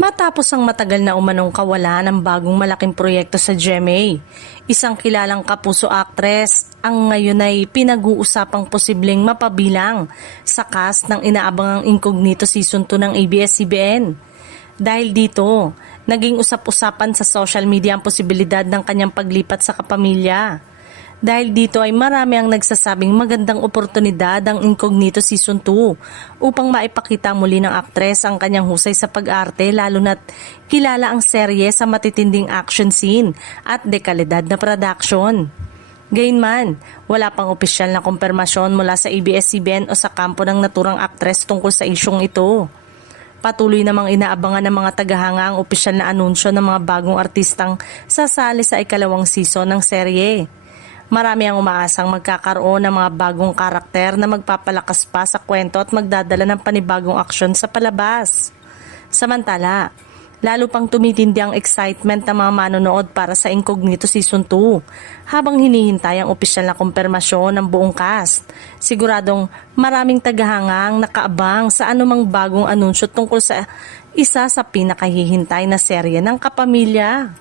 Matapos ang matagal na umanong kawalan ng bagong malaking proyekto sa GMA, isang kilalang kapuso actress ang ngayon ay pinag-uusapang posibleng mapabilang sa cast ng inaabangang Incognito Season 2 ng ABS-CBN. Dahil dito, naging usap-usapan sa social media ang posibilidad ng kanyang paglipat sa kapamilya. Dahil dito ay marami ang nagsasabing magandang oportunidad ang Incognito Season 2 upang maipakita muli ng aktres ang kanyang husay sa pag-arte, lalo na't kilala ang serye sa matitinding action scene at dekalidad na production. Gayunman, wala pang opisyal na kumpirmasyon mula sa ABS-CBN o sa kampo ng naturang aktres tungkol sa isyong ito. Patuloy namang inaabangan ng mga tagahanga ang opisyal na anunsyo ng mga bagong artistang sasali sa ikalawang season ng serye. Marami ang umaasang magkakaroon ng mga bagong karakter na magpapalakas pa sa kwento at magdadala ng panibagong aksyon sa palabas. Samantala, lalo pang tumitindi ang excitement ng mga manonood para sa Incognito Season 2 habang hinihintay ang opisyal na kumpirmasyon ng buong cast. Siguradong maraming tagahanga ang nakaabang sa anumang bagong anunsyo tungkol sa isa sa pinakahihintay na serye ng kapamilya.